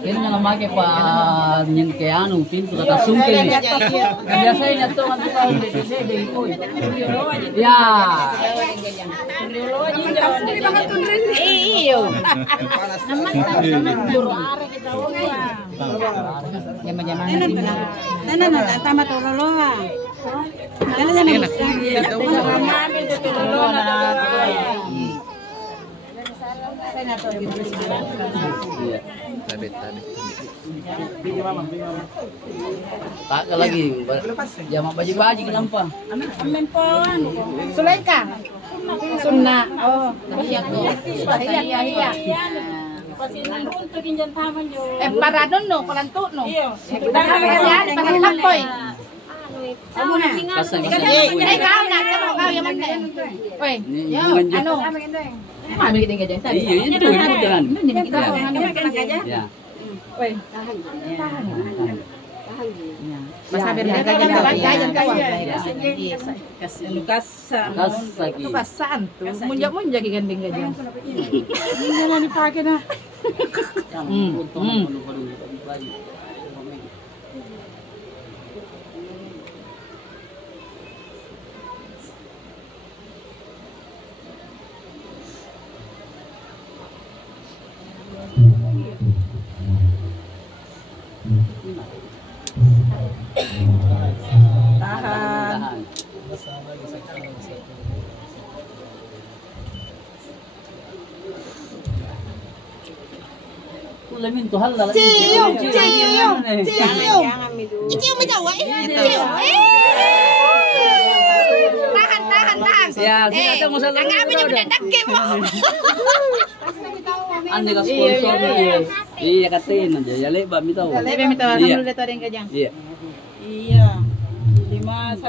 Ini yang make pa nyen ke anu pintu kata sungke. Biasanya tuh kan ya. Iyo. Tama to loloa. Tak lagi. Jamak baju-baju kenapa? Mempon. Sulaika. Sunna. Oh. Iya. Para no, palanto no. Palantapoy. Kasang Ikaw na, kau yang mana? Oi, ano? Mami kita aja. Iya, itu jangan. Ya. Oi. Tahan. Masabi rin ka jangan kau. Lukas lagi. Kepasan tuh. Munjak gandeng aja. Ini lah dipakai dah. Tahan. Ulamin tuh hal lah. Cium. Cium menjawab. Tahan. Ya, sudah ada masalah. Kami ni mendadak game. Anda ka sponsor ni. Iya katain aja. Ya lebar mi tahu. Lebar mi tahu. Alhamdulillah tu ada yang kajang. Iya. Iya. 5